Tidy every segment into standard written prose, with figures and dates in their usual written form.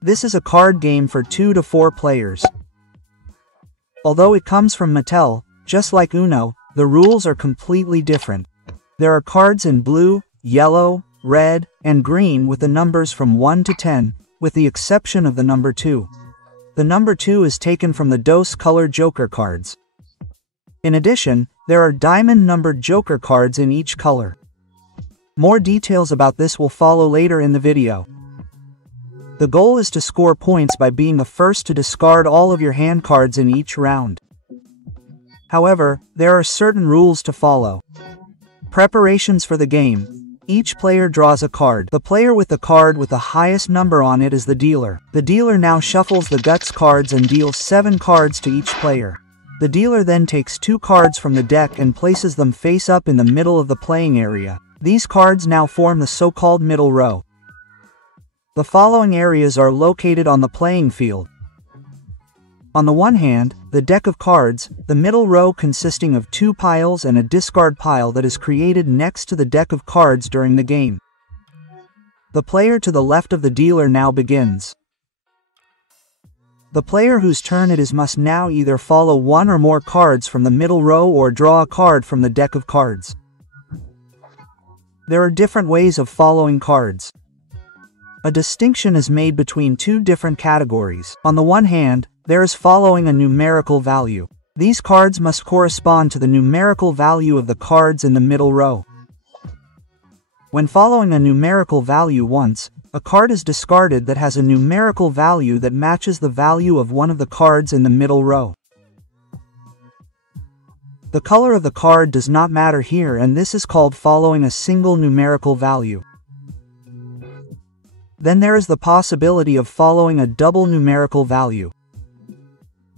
This is a card game for 2 to 4 players. Although it comes from Mattel, just like Uno, the rules are completely different. There are cards in blue, yellow, red, and green with the numbers from 1 to 10, with the exception of the number 2. The number 2 is taken from the DOS-colored Joker cards. In addition, there are diamond-numbered Joker cards in each color. More details about this will follow later in the video. The goal is to score points by being the first to discard all of your hand cards in each round. However, there are certain rules to follow. Preparations for the game. Each player draws a card. The player with the card with the highest number on it is the dealer. The dealer now shuffles the guts cards and deals 7 cards to each player. The dealer then takes 2 cards from the deck and places them face up in the middle of the playing area. These cards now form the so-called middle row. The following areas are located on the playing field. On the one hand, the deck of cards, the middle row consisting of 2 piles and a discard pile that is created next to the deck of cards during the game. The player to the left of the dealer now begins. The player whose turn it is must now either follow 1 or more cards from the middle row or draw a card from the deck of cards. There are different ways of following cards. A distinction is made between 2 different categories. On the one hand, there is following a numerical value. These cards must correspond to the numerical value of the cards in the middle row. When following a numerical value once, a card is discarded that has a numerical value that matches the value of one of the cards in the middle row. The color of the card does not matter here, and this is called following a single numerical value. Then there is the possibility of following a double numerical value.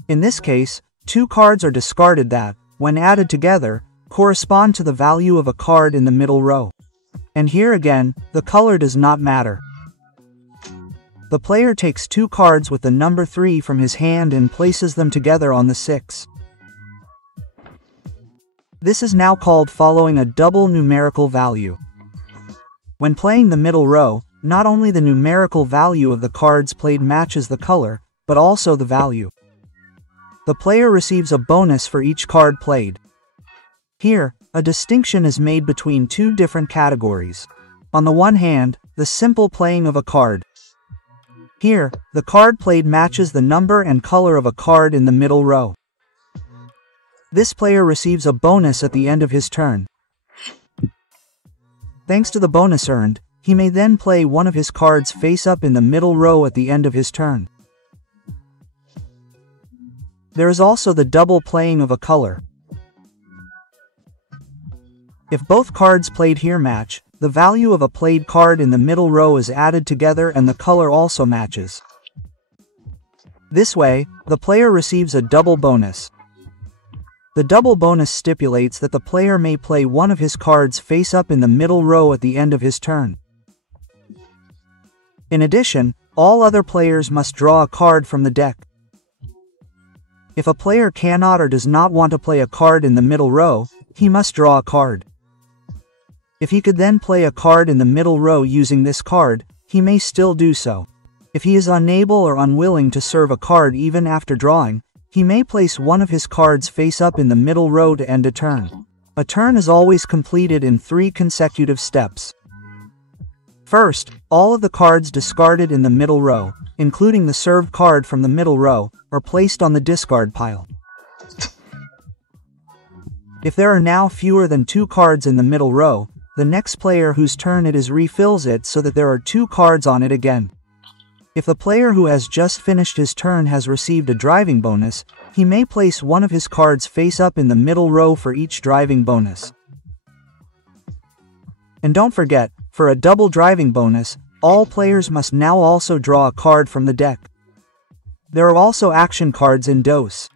In this case, 2 cards are discarded that, when added together, correspond to the value of a card in the middle row. And here again, the color does not matter. The player takes 2 cards with the number 3 from his hand and places them together on the 6. This is now called following a double numerical value. When playing the middle row, not only the numerical value of the cards played matches the color, but also the value. The player receives a bonus for each card played. Here, a distinction is made between 2 different categories. On the one hand, the simple playing of a card. Here, the card played matches the number and color of a card in the middle row. This player receives a bonus at the end of his turn. Thanks to the bonus earned, he may then play one of his cards face up in the middle row at the end of his turn. There is also the double playing of a color. If both cards played here match, the value of a played card in the middle row is added together and the color also matches. This way, the player receives a double bonus. The double bonus stipulates that the player may play one of his cards face up in the middle row at the end of his turn. In addition, all other players must draw a card from the deck. If a player cannot or does not want to play a card in the middle row, he must draw a card. If he could then play a card in the middle row using this card, he may still do so. If he is unable or unwilling to serve a card even after drawing, he may place one of his cards face up in the middle row to end a turn. A turn is always completed in 3 consecutive steps. First, all of the cards discarded in the middle row, including the served card from the middle row, are placed on the discard pile. If there are now fewer than 2 cards in the middle row, the next player whose turn it is refills it so that there are 2 cards on it again. If the player who has just finished his turn has received a driving bonus, he may place one of his cards face up in the middle row for each driving bonus. And don't forget, for a double driving bonus, all players must now also draw a card from the deck. There are also action cards in DOS.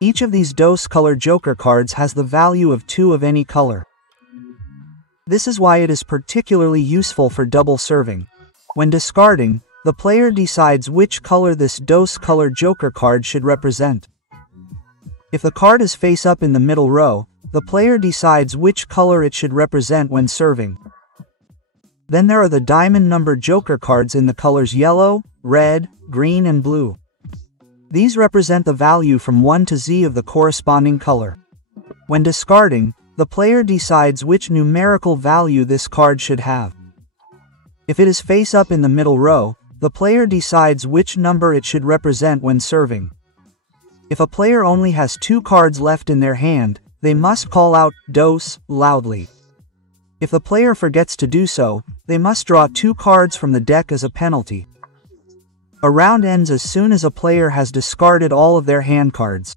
Each of these DOS-colored Joker cards has the value of 2 of any color. This is why it is particularly useful for double serving. When discarding, the player decides which color this DOS-colored Joker card should represent. If the card is face up in the middle row, the player decides which color it should represent when serving. Then there are the diamond number joker cards in the colors yellow, red, green and blue. These represent the value from 1 to Z of the corresponding color. When discarding, the player decides which numerical value this card should have. If it is face up in the middle row, the player decides which number it should represent when serving. If a player only has 2 cards left in their hand, they must call out "Dos" loudly. If the player forgets to do so, they must draw 2 cards from the deck as a penalty. A round ends as soon as a player has discarded all of their hand cards.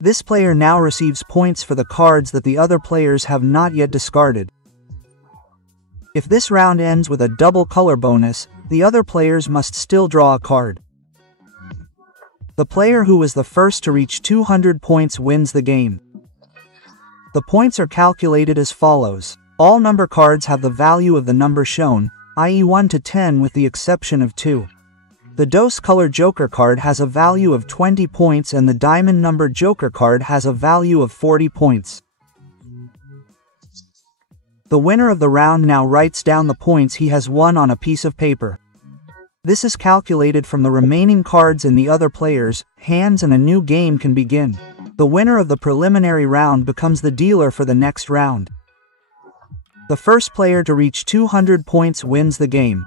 This player now receives points for the cards that the other players have not yet discarded. If this round ends with a double color bonus, the other players must still draw a card. The player who was the first to reach 200 points wins the game. The points are calculated as follows. All number cards have the value of the number shown, i.e. 1 to 10 with the exception of 2. The Dos color joker card has a value of 20 points and the diamond number joker card has a value of 40 points. The winner of the round now writes down the points he has won on a piece of paper. This is calculated from the remaining cards in the other players' hands and a new game can begin. The winner of the preliminary round becomes the dealer for the next round. The first player to reach 200 points wins the game.